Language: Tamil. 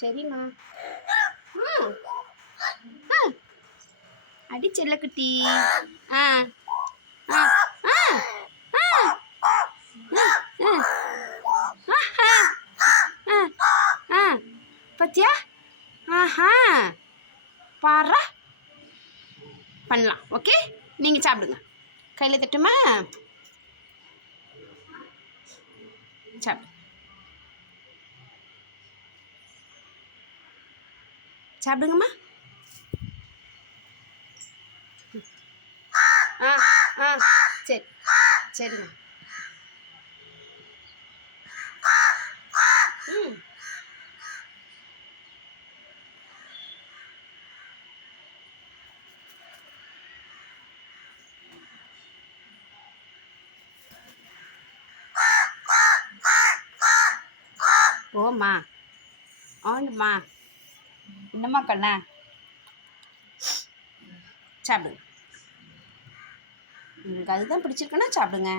சரிம்மா ம் ஆ அடி செல்லக்குட்டி ஆ ஆ ஆ ஆ ஆ ஆ ஆ பத்தியா ஆஹா பாரா பண்ணலாம் ஓகே நீங்கள் சாப்பிடுங்க கையில் தட்டுமா சாப்பிடு சாப்பிடுங்கம்மா ஆ ஆ சரி சரிங்க ம் ஓம்மா ஆண்டுமா என்னம்மா கண்ண? சாப்பிடுங்க உங்களுக்கு அதுதான் பிடிச்சிருக்குன்னா சாப்பிடுங்க.